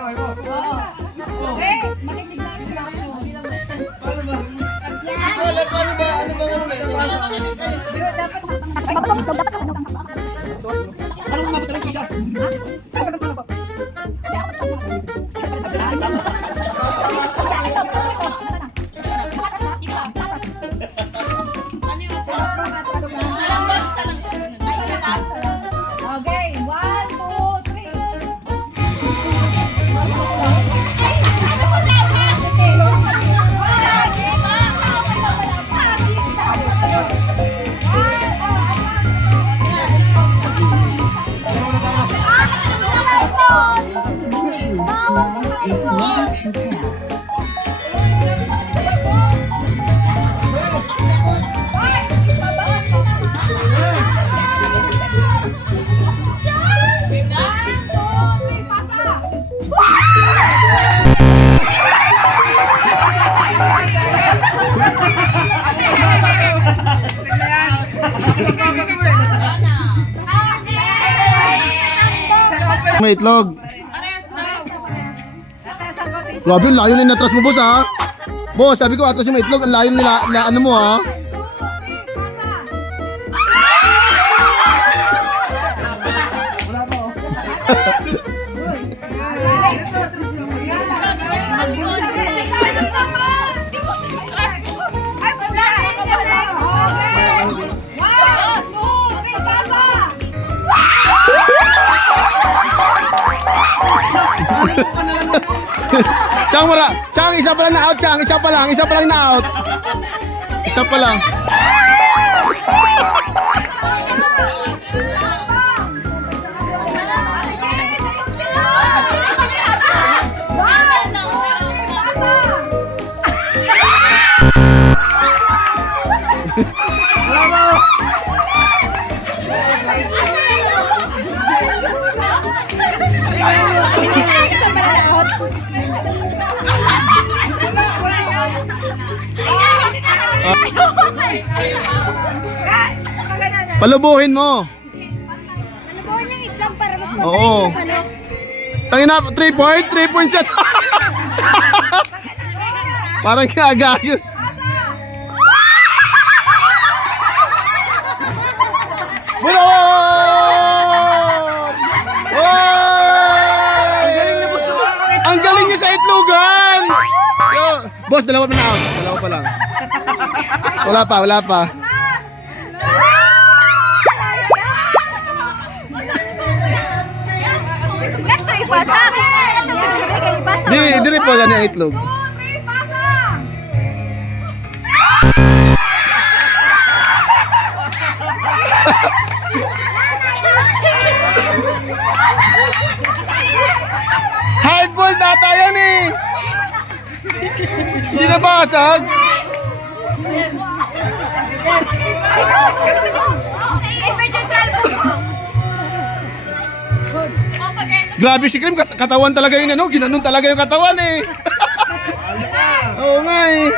Eh, makinig na sila. Paano ba? Ano ba ano ito? Ano nga ba siya? Okay, 1, 2, 3. May itlog. Grabe, yung layo na yung natras mo, boss, ha? Boss, sabi ko, atras yung may itlog. Ang layo nila, ano mo, ha? Wala po. Chang, isa pa lang na out, Chang. Isa pa lang na out. Isa pa lang. Palubuhin mo. Palubuhin ng itlog para mas Oo. Tangin na, 3 point? 3 points yan. Parang kinagayo. Bulawon! Ang galing niya sa itlogan! Yo, boss, dalawa pa na out. Dalawa pa lang. Wala pa. Di po ganyan ang itlog. Hard ball data yan eh. Hindi na basag. Grabe si Krim, katawan talaga yun, ano? Ginanon talaga yung katawan eh. Oo nga eh.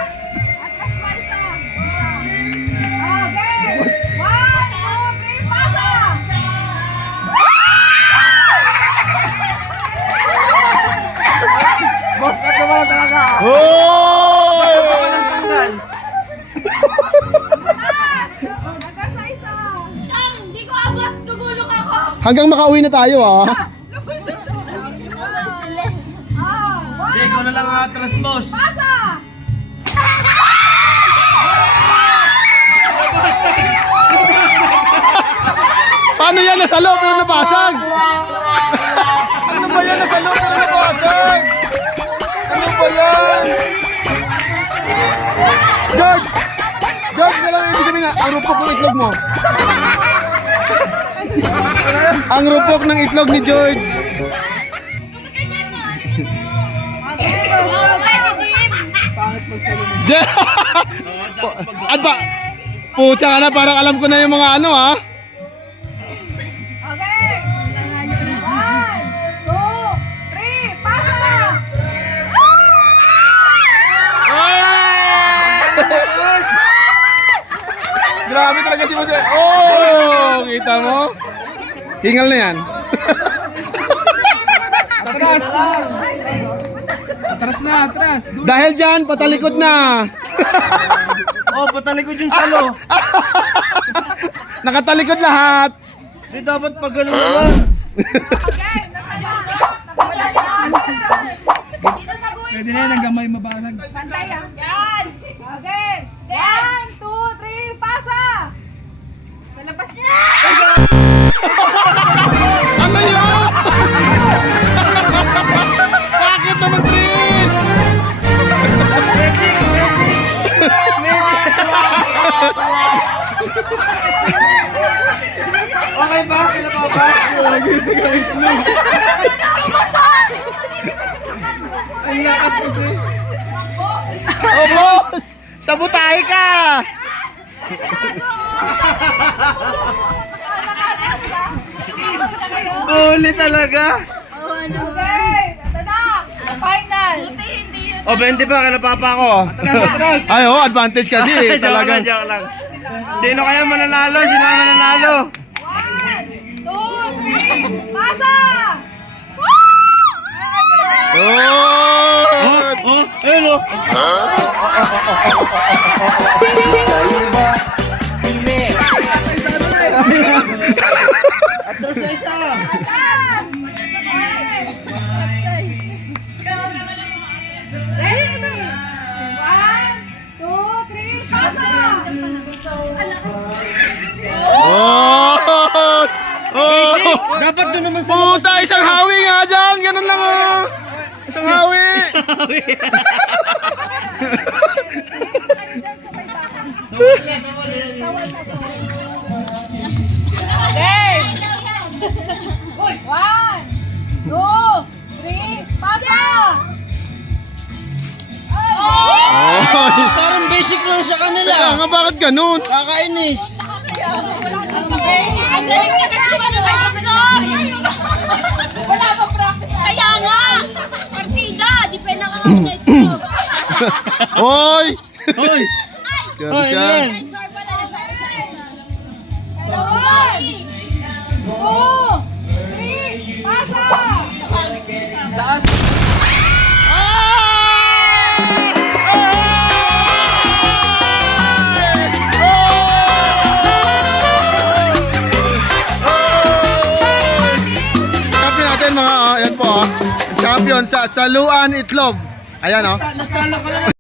Boss, kat naman talaga. Oh! Hindi ko abot, tugulong ako. Hanggang makauwi na tayo ah. Hindi, ikaw na lang atras, boss. Pasa! Paano yan? Nasa loob pero nabasag? Ano ba yan? Nasa loob pero nabasag? Ano ba yan? George! George, na lang ibig sabihin na, ang rupok ng itlog mo. Ang rupok ng itlog ni George. At ba? Pucha ka na, parang alam ko na yung mga ano ha. Okay. 1, 2, 3, pasa! Grabe talaga si Jose. Oh, kita mo? Hingal na yan. Atras! Atras na, atras. Dahil dyan, patalikod na. Oh, patalikod yung salo. Nakatalikod lahat. Di dapat pag gano'n naman. Pwede na yan, ang gamay mabasag. Pantay ah. Yan. Okay. 1, 2, 3, pasa. Sa labas na. Ano yun? Bakit naman, Chris? Okay ba? Kinapapa? Lagi sa galit mo. Ang lakas kasi. Oh, boss! Sabutahe ka! Uli talaga. Okay. Ito na. The final. O, 20 pa, kinapapa ko. Atras, atras. Ay, oh, advantage kasi. Joke lang, Talagang. joke lang. Sino kaya mananalo? Sino kaya mananalo? 1, 2, 3, pasa. Oh! Oh, ayun o. Atras na isa. Atas. Ready? 1, 2, 3, pasa. Oh! Oh! Dapat doon naman sa Puta, isang hawi nga dyan. Ganun lang, oh. Isang hawi. Okay. 1, 2, 3, pasa. Oh! Parang basic lang sa Kaya kanila. nga, bakit ganun? Kakainis. Ang galing na kasi wala pa practice. Kaya nga. Partida. Di pa nakakakita ito. Oy! Hoy! Grabe Hoy, siya. ano yan? One, 2, 3, pasa. Taas. Champion natin mga, ayan po, champion sa Saluan Itlog. Ayan, oh. Natalo ka na